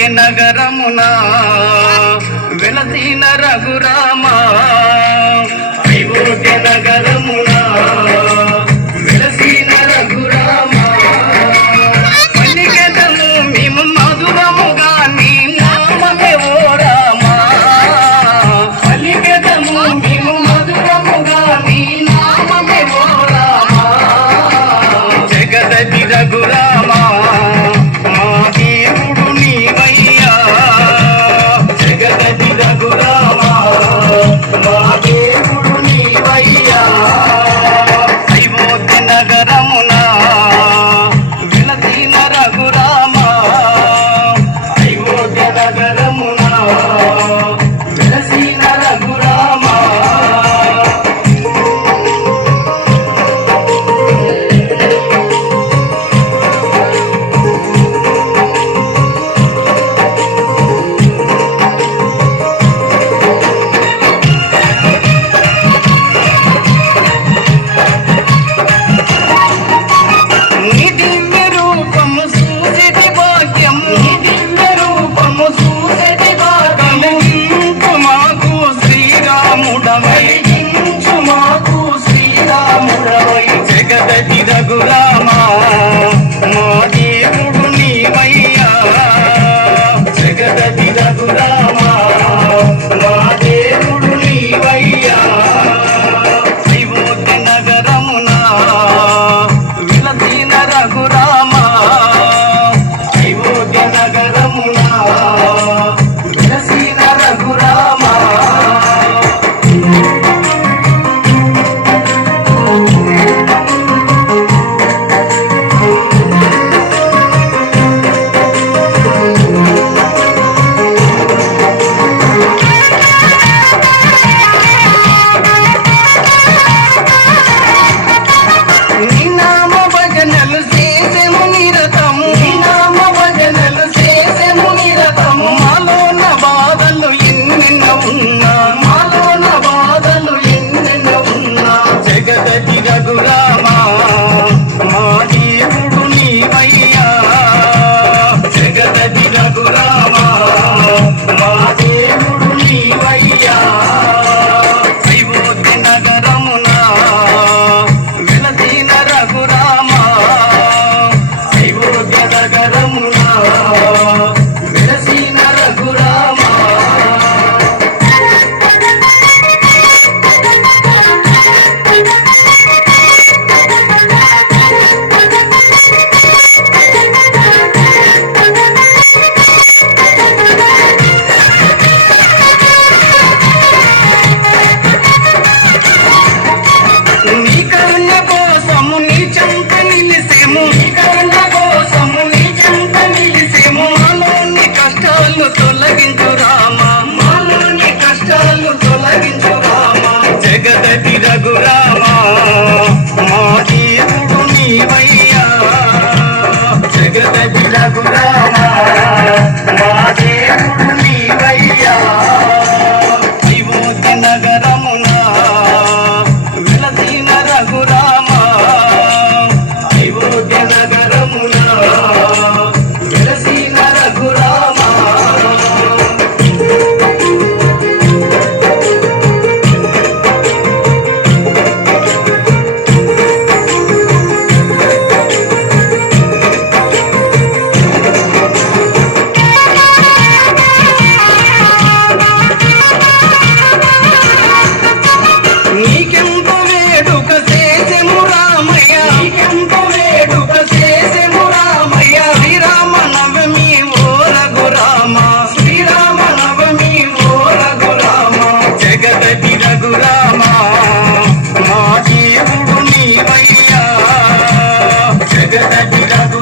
అయోధ్య నగరమున వెలసిన రఘురామ అయోధ్య నగరమున వెలసిన రఘురామ పలికెదము మేము మధురముగా నీ నామమే ఓ రామ పలికెదము మేము మధురముగా నీ నామమే ఓ రామ జగదతి రఘురామ జగదతి రఘురామ మా దేవుడు నీవయ్యా జగదతి రఘురామ మా దేవుడు నీవయ్యా అయోధ్య నగరమున విలసిన రఘురామ అయోధ్య నగరమున విలసిన రఘురామ రఘురామ మా దేవుడు నీవయ్యా జగదతి రఘురామ మా దేవుడు నీవయ్యా అయోధ్య నగరమున వెలసిన రఘురామ అయోధ్య నగరమున వెలసిన రఘురామ తొలగించు రామ మాలోని కష్టాలు తొలగించు రామ జగదతి రఘురామ మా దేవుడు నీవయ్యా జగదతి రఘురామ మా దేవుడు నీవయ్యా అయోధ్య నగరమున విలసిన రఘురామ అయోధ్య నగరమున విలసిన రఘురామ జగదతి రఘురామ మా దేవుడు నీవయ్యా జగదతి రఘు